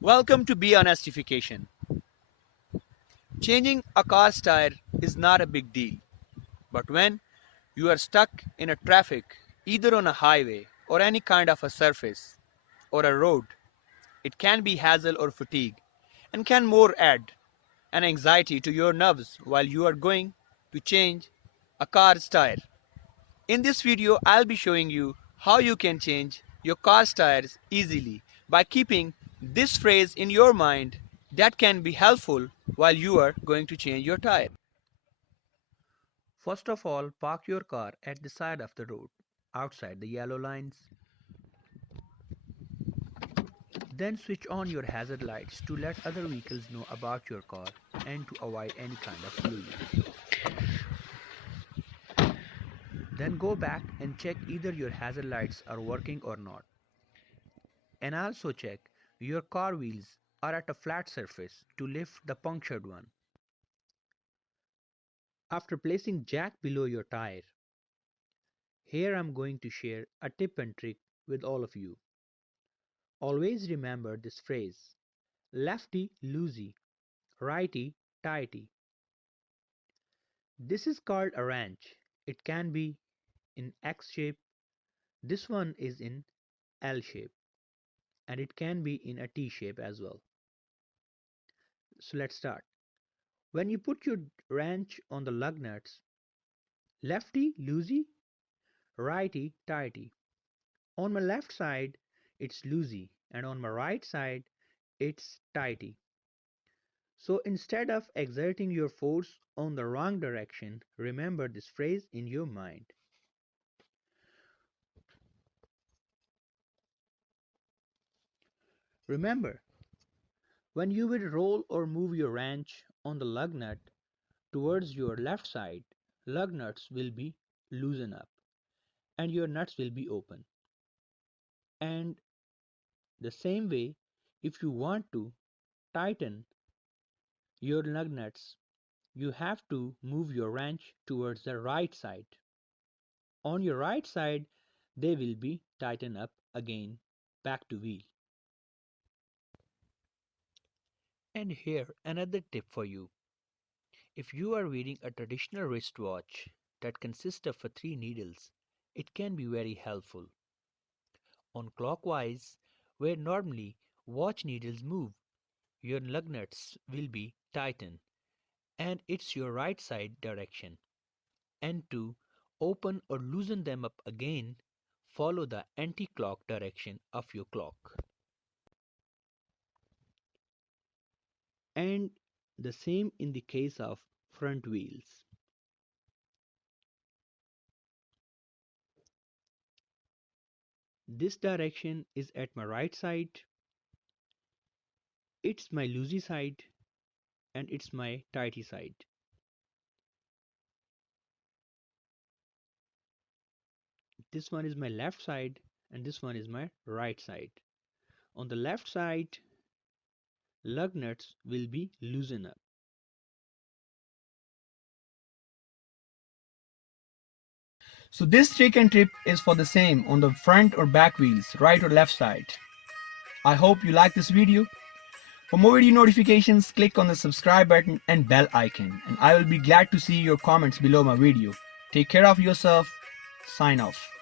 Welcome to Honestification. Changing a car's tire is not a big deal, but when you are stuck in a traffic, either on a highway or any kind of a surface or a road, it can be hassle or fatigue and can more add an anxiety to your nerves while you are going to change a car's tire. In this video, I'll be showing you how you can change your car's tires easily by keeping this phrase in your mind that can be helpful while you are going to change your tire. First of all, park your car at the side of the road, outside the yellow lines. Then switch on your hazard lights to let other vehicles know about your car and to avoid any kind of collision. Then go back and check either your hazard lights are working or not. And also check your car wheels are at a flat surface to lift the punctured one. After placing jack below your tire, here I'm going to share a tip and trick with all of you. Always remember this phrase, lefty loosey, righty tighty. This is called a wrench. It can be in X shape, this one is in L shape, and it can be in a T shape as well. So let's start. When you put your wrench on the lug nuts, lefty loosey, righty tighty. On my left side it's loosey and on my right side it's tighty. So instead of exerting your force on the wrong direction, remember this phrase in your mind. Remember, when you will roll or move your wrench on the lug nut towards your left side, lug nuts will be loosened up and your nuts will be open. And the same way, if you want to tighten your lug nuts, you have to move your wrench towards the right side. On your right side, they will be tightened up again back to wheel. And here another tip for you. If you are wearing a traditional wristwatch that consists of 3 needles, it can be very helpful. On clockwise, where normally watch needles move, your lug nuts will be tightened and it's your right side direction. And to open or loosen them up again, follow the anti-clock direction of your clock. And the same in the case of front wheels. This direction is at my right side, it's my loosey side, and it's my tighty side. This one is my left side and this one is my right side. On the left side, lug nuts will be loosened up. So this trick and tip is for the same on the front or back wheels, right or left side. I hope you like this video. For more video notifications, click on the subscribe button and bell icon, and I will be glad to see your comments below my video. Take care of yourself. Sign off.